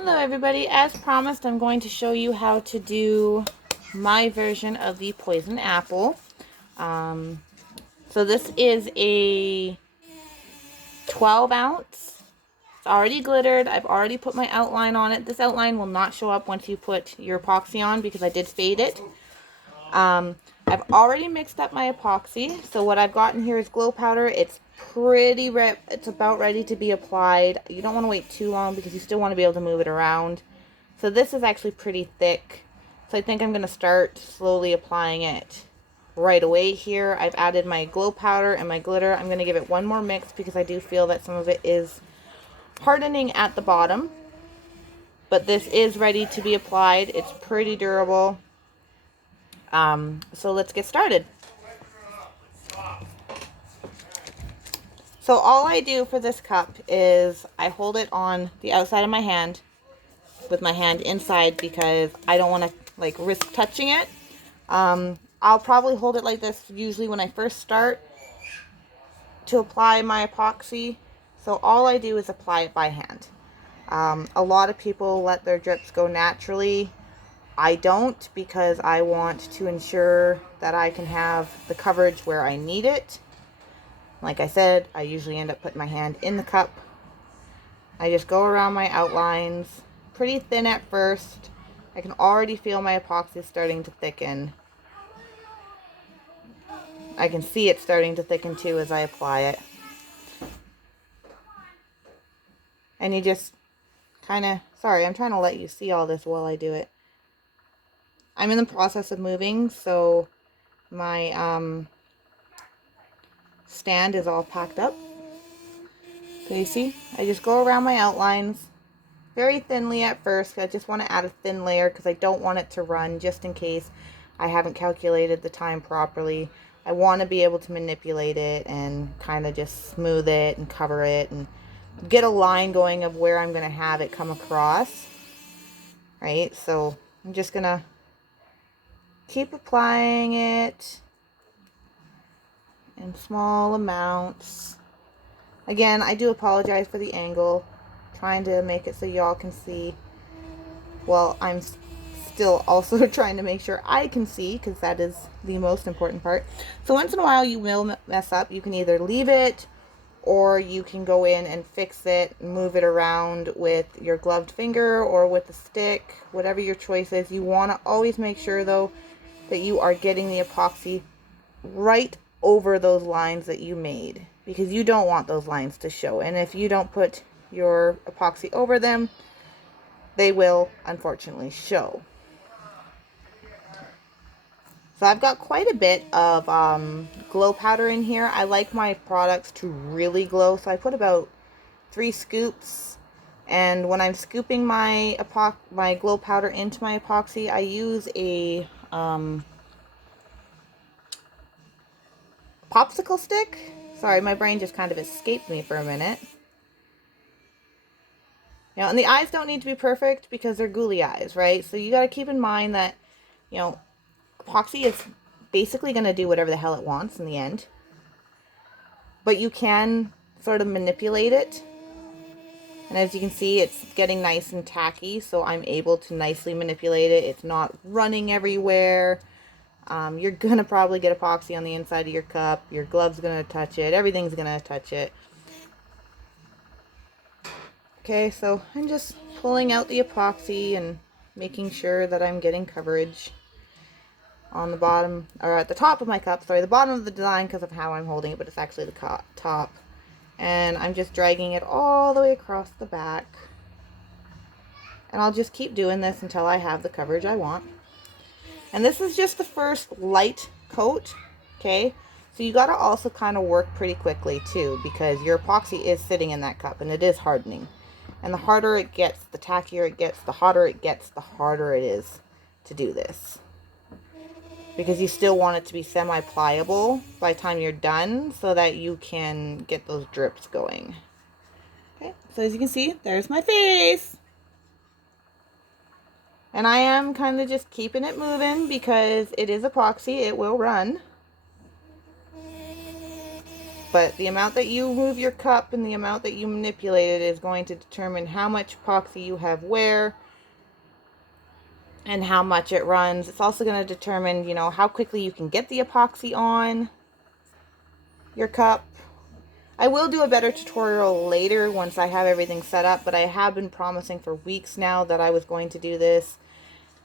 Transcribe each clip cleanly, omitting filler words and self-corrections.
Hello everybody, as promised I'm going to show you how to do my version of the poison apple. So this is a 12 ounce. It's already glittered. I've already put my outline on it. This outline will not show up once you put your epoxy on because I did fade it. I've already mixed up my epoxy. So what I've gotten here is glow powder. It's it's about ready to be applied. You don't want to wait too long because you still want to be able to move it around. So this is actually pretty thick. So I think I'm going to start slowly applying it right away here. I've added my glow powder and my glitter. I'm going to give it one more mix because I do feel that some of it is hardening at the bottom. But this is ready to be applied. It's pretty durable. So let's get started. So all I do for this cup is I hold it on the outside of my hand with my hand inside because I don't want to like risk touching it. I'll probably hold it like this usually when I first start to apply my epoxy. So all I do is apply it by hand. A lot of people let their drips go naturally. I don't, because I want to ensure that I can have the coverage where I need it. Like I said, I usually end up putting my hand in the cup. I just go around my outlines, pretty thin at first. I can already feel my epoxy starting to thicken. I can see it starting to thicken too as I apply it. And you just kind of, sorry, I'm trying to let you see all this while I do it. I'm in the process of moving, so my stand is all packed up. So you see, I just go around my outlines very thinly at first. I just want to add a thin layer because I don't want it to run, just in case I haven't calculated the time properly. I want to be able to manipulate it and kind of just smooth it and cover it and get a line going of where I'm going to have it come across. Right, so I'm just going to keep applying it in small amounts. Again, I do apologize for the angle. Trying to make it so y'all can see. Well, I'm still also trying to make sure I can see, because that is the most important part. So once in a while you will mess up. You can either leave it or you can go in and fix it, move it around with your gloved finger or with a stick, whatever your choice is. You want to always make sure though that you are getting the epoxy right over those lines that you made, because you don't want those lines to show. And if you don't put your epoxy over them, they will unfortunately show. So I've got quite a bit of glow powder in here. I like my products to really glow, so I put about 3 scoops. And when I'm scooping my glow powder into my epoxy, I use a popsicle stick. Sorry, my brain just kind of escaped me for a minute. You know, and the eyes don't need to be perfect because they're googly eyes, right? So you got to keep in mind that, you know, epoxy is basically going to do whatever the hell it wants in the end. But you can sort of manipulate it. And as you can see, it's getting nice and tacky, so I'm able to nicely manipulate it. It's not running everywhere. You're going to probably get epoxy on the inside of your cup. Your glove's going to touch it. Everything's going to touch it. Okay, so I'm just pulling out the epoxy and making sure that I'm getting coverage on the bottom, or at the top of my cup. Sorry, the bottom of the design because of how I'm holding it, but it's actually the top. And I'm just dragging it all the way across the back. And I'll just keep doing this until I have the coverage I want. And this is just the first light coat, okay? So you got to also kind of work pretty quickly too, because your epoxy is sitting in that cup and it is hardening. And the harder it gets, the tackier it gets, the hotter it gets, the harder it is to do this. Because you still want it to be semi-pliable by the time you're done so that you can get those drips going. Okay, so as you can see, there's my face. And I am kind of just keeping it moving because it is epoxy, it will run. But the amount that you move your cup and the amount that you manipulate it is going to determine how much epoxy you have where and how much it runs. It's also going to determine, you know, how quickly you can get the epoxy on your cup. I will do a better tutorial later once I have everything set up, but I have been promising for weeks now that I was going to do this,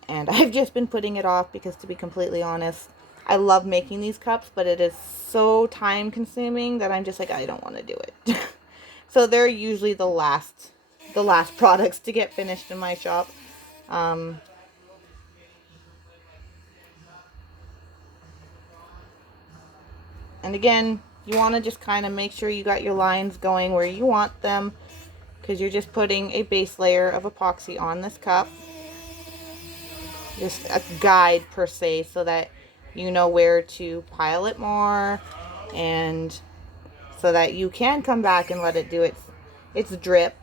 and I've just been putting it off because, to be completely honest, I love making these cups, but it is so time consuming that I'm just like, I don't want to do it. So they're usually the last products to get finished in my shop. And again, you want to just kind of make sure you got your lines going where you want them, because you're just putting a base layer of epoxy on this cup. Just a guide per se, so that you know where to pile it more, and so that you can come back and let it do its drip.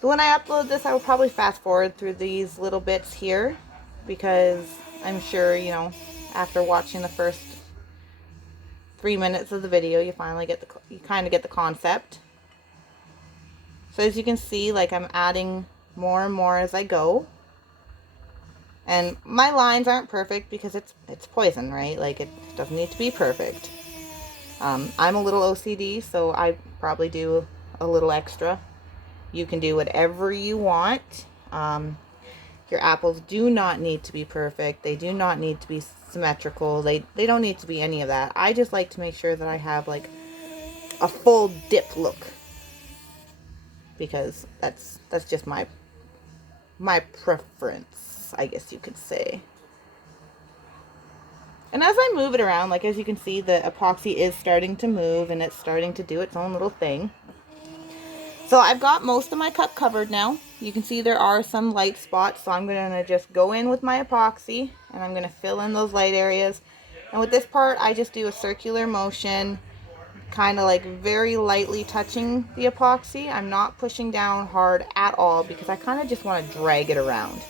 So when I upload this, I will probably fast forward through these little bits here, because I'm sure, you know, after watching the first 3 minutes of the video, you finally get you kind of get the concept. So as you can see, like, I'm adding more and more as I go. And my lines aren't perfect because it's poison, right? Like, it doesn't need to be perfect. I'm a little OCD, so I probably do a little extra. You can do whatever you want. Your apples do not need to be perfect. They do not need to be symmetrical. They don't need to be any of that. I just like to make sure that I have, like, a full dip look, because that's just my preference, I guess you could say. And as I move it around, like, as you can see, the epoxy is starting to move and it's starting to do its own little thing. So I've got most of my cup covered now. You can see there are some light spots, so I'm going to just go in with my epoxy and I'm going to fill in those light areas. And with this part, I just do a circular motion, kind of like very lightly touching the epoxy. I'm not pushing down hard at all, because I kind of just want to drag it around,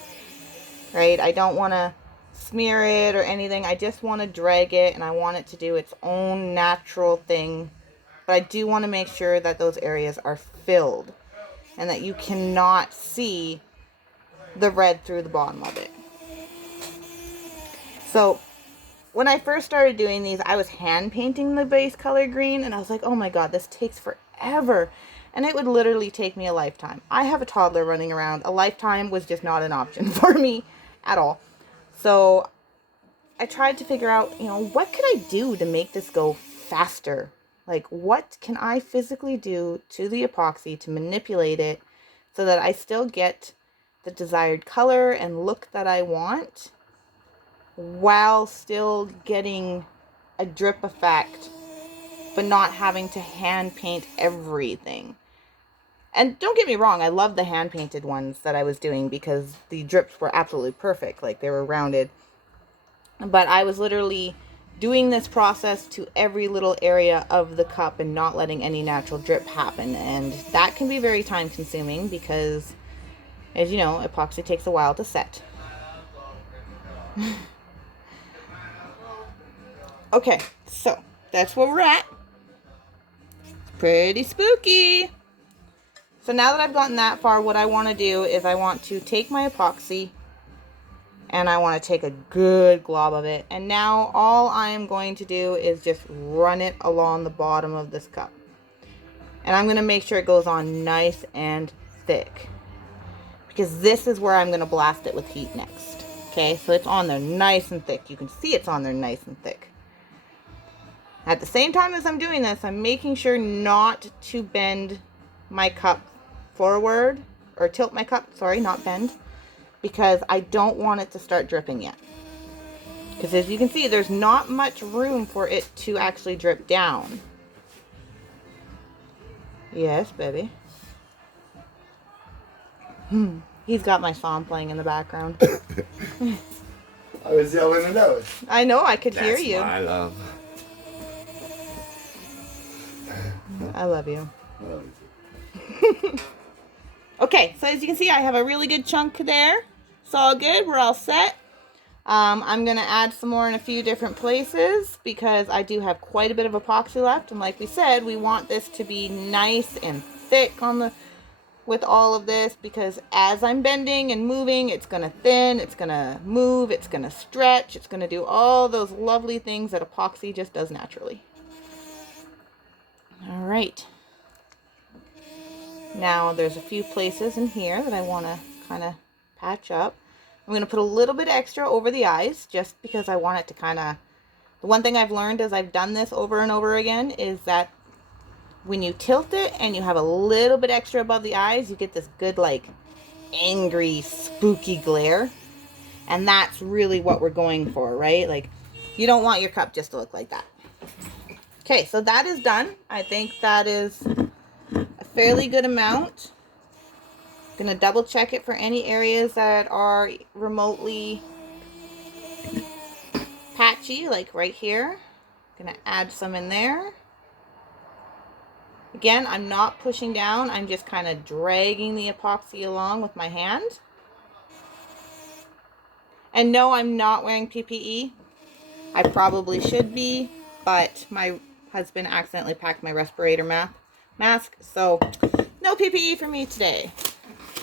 right? I don't want to smear it or anything. I just want to drag it, and I want it to do its own natural thing. But I do want to make sure that those areas are filled and that you cannot see the red through the bottom of it. So when I first started doing these, I was hand painting the base color green, and I was like, oh my god, this takes forever. And it would literally take me a lifetime. I have a toddler running around. A lifetime was just not an option for me at all. So I tried to figure out, you know, what could I do to make this go faster? Like, what can I physically do to the epoxy to manipulate it so that I still get the desired color and look that I want, while still getting a drip effect, but not having to hand paint everything. And don't get me wrong, I love the hand painted ones that I was doing, because the drips were absolutely perfect. Like, they were rounded. But I was literally doing this process to every little area of the cup and not letting any natural drip happen. And that can be very time consuming, because, as you know, epoxy takes a while to set. Okay, so that's where we're at. It's pretty spooky. So now that I've gotten that far, what I want to do is I want to take my epoxy and I want to take a good glob of it. And now all I'm going to do is just run it along the bottom of this cup. And I'm going to make sure it goes on nice and thick, because this is where I'm going to blast it with heat next. Okay, so it's on there nice and thick. You can see it's on there nice and thick. At the same time as I'm doing this, I'm making sure not to bend my cup forward, or tilt my cup, sorry, not bend, because I don't want it to start dripping yet. Because as you can see, there's not much room for it to actually drip down. Yes, baby. He's got my song playing in the background. I was yelling it out. I know, I could hear you. That's my love. I love you. I love you too. Okay, so as you can see, I have a really good chunk there. It's all good. We're all set. I'm going to add some more in a few different places because I do have quite a bit of epoxy left. And like we said, we want this to be nice and thick on the with all of this, because as I'm bending and moving, it's going to thin, it's going to move, it's going to stretch, it's going to do all those lovely things that epoxy just does naturally. All right. Now there's a few places in here that I want to kind of patch up. I'm going to put a little bit extra over the eyes just because I want it to kind of... The one thing I've learned as I've done this over and over again is that when you tilt it and you have a little bit extra above the eyes, you get this good, like, angry, spooky glare. And that's really what we're going for, right? Like, you don't want your cup just to look like that. Okay, so that is done. I think that is a fairly good amount. I'm going to double check it for any areas that are remotely patchy, like right here. I'm going to add some in there. Again, I'm not pushing down. I'm just kind of dragging the epoxy along with my hand. And no, I'm not wearing PPE. I probably should be, but my husband accidentally packed my respirator mask, so no PPE for me today.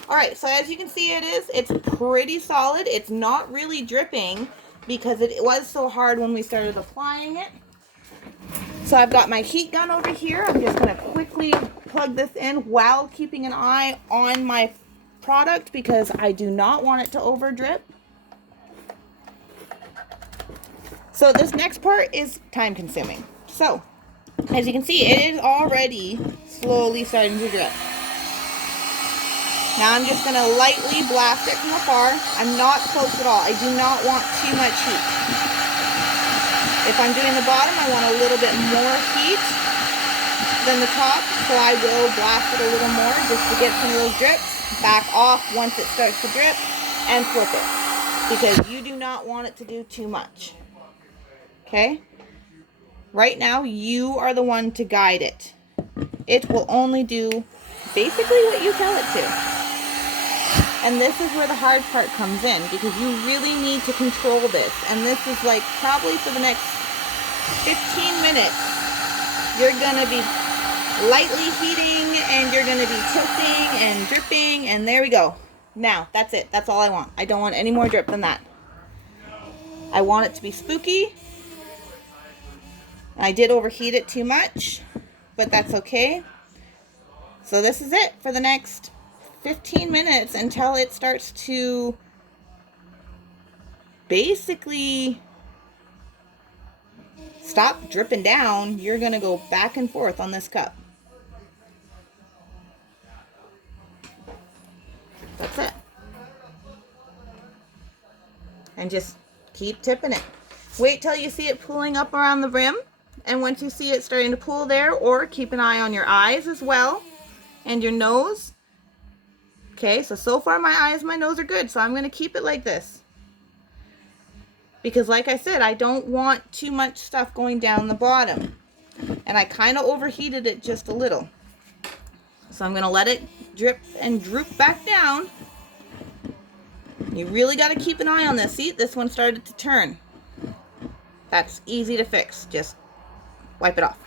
All right, so as you can see, it's pretty solid. It's not really dripping because it was so hard when we started applying it. So I've got my heat gun over here. I'm just going to quickly plug this in while keeping an eye on my product because I do not want it to over drip. So this next part is time consuming. So as you can see, it is already slowly starting to drip. Now I'm just going to lightly blast it from afar. I'm not close at all. I do not want too much heat. If I'm doing the bottom, I want a little bit more heat than the top, so I will blast it a little more just to get some of those drips. Back off once it starts to drip and flip it, because you do not want it to do too much. Okay? Right now, you are the one to guide it. It will only do basically what you tell it to. And this is where the hard part comes in, because you really need to control this. And this is like probably for the next 15 minutes, you're going to be lightly heating and you're going to be tilting and dripping, and there we go. Now, that's it. That's all I want. I don't want any more drip than that. I want it to be spooky. I did overheat it too much, but that's okay. So this is it for the next 15 minutes until it starts to basically stop dripping down. You're going to go back and forth on this cup. That's it. And just keep tipping it. Wait till you see it pooling up around the rim. And once you see it starting to pool there, or keep an eye on your eyes as well and your nose. Okay, so far my eyes, my nose are good, so I'm going to keep it like this. Because like I said, I don't want too much stuff going down the bottom. And I kind of overheated it just a little. So I'm going to let it drip and droop back down. You really got to keep an eye on this. See, this one started to turn. That's easy to fix. Just wipe it off.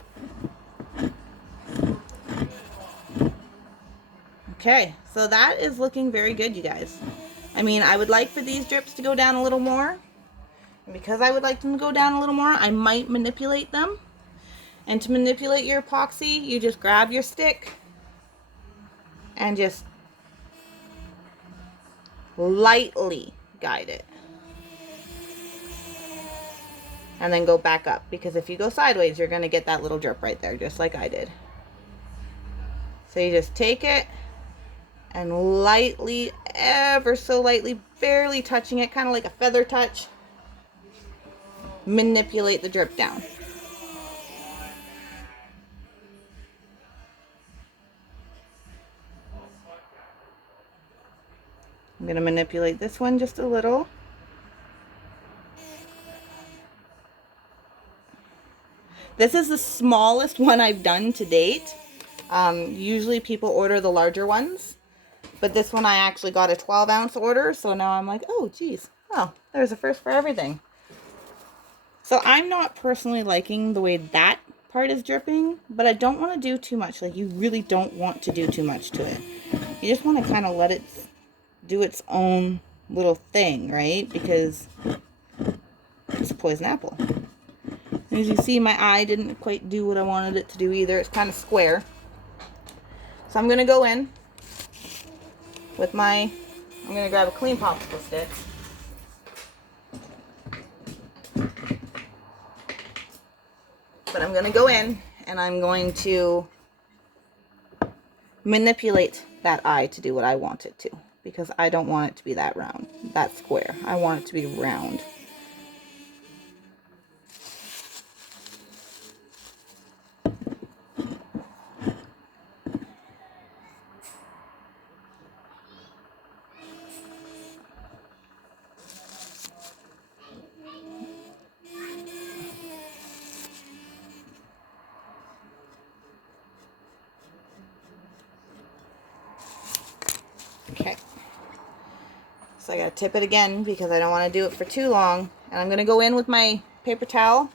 Okay, so that is looking very good, you guys. I mean, I would like for these drips to go down a little more. And because I would like them to go down a little more, I might manipulate them. And to manipulate your epoxy, you just grab your stick and just lightly guide it. And then go back up, because if you go sideways, you're going to get that little drip right there, just like I did. So you just take it and lightly, ever so lightly, barely touching it, kind of like a feather touch, manipulate the drip down. I'm going to manipulate this one just a little. This is the smallest one I've done to date. Usually people order the larger ones, but this one I actually got a 12-ounce order, so now I'm like, oh geez, Oh, there's a first for everything. So I'm not personally liking the way that part is dripping, but I don't want to do too much. Like, you really don't want to do too much to it. You just want to kind of let it do its own little thing, right? Because it's a poison apple. As you see, my eye didn't quite do what I wanted it to do either. It's kind of square. So I'm going to go in with I'm going to grab a clean popsicle stick. But I'm going to go in and I'm going to manipulate that eye to do what I want it to. Because I don't want it to be that round, that square. I want it to be round. Okay. So I gotta tip it again because I don't want to do it for too long. And I'm gonna go in with my paper towel.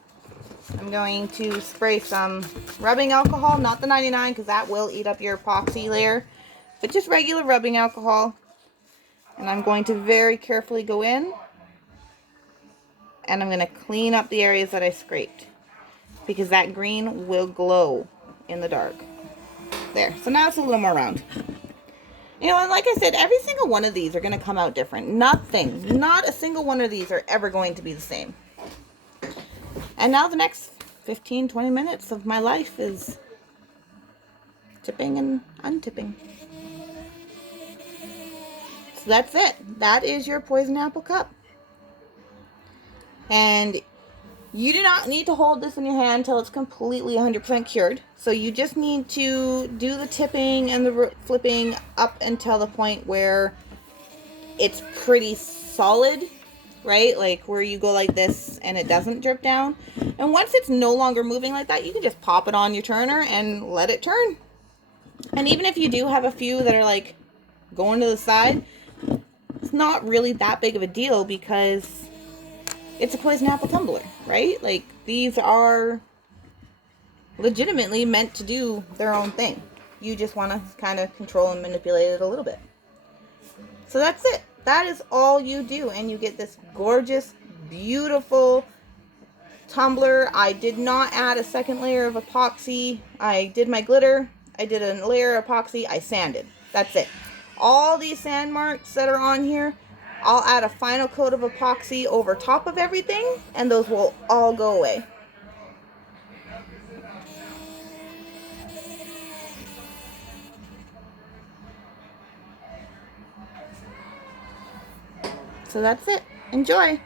I'm going to spray some rubbing alcohol, not the 99 because that will eat up your epoxy layer, but just regular rubbing alcohol. And I'm going to very carefully go in and I'm going to clean up the areas that I scraped because that green will glow in the dark. There, so now it's a little more round. You know, and like I said, every single one of these are going to come out different. Nothing, not a single one of these are ever going to be the same. And now the next 15-20 minutes of my life is tipping and untipping. So that's it. That is your poison apple cup. And you do not need to hold this in your hand until it's completely 100% cured. So you just need to do the tipping and the flipping up until the point where it's pretty solid, right? Like where you go like this and it doesn't drip down. And once it's no longer moving like that, you can just pop it on your turner and let it turn. And even if you do have a few that are like going to the side, it's not really that big of a deal because it's a poison apple tumbler, right? Like, these are legitimately meant to do their own thing. You just want to kind of control and manipulate it a little bit. So that's it. That is all you do. And you get this gorgeous, beautiful tumbler. I did not add a second layer of epoxy. I did my glitter. I did a layer of epoxy. I sanded. That's it. All these sand marks that are on here, I'll add a final coat of epoxy over top of everything, and those will all go away. So that's it. Enjoy!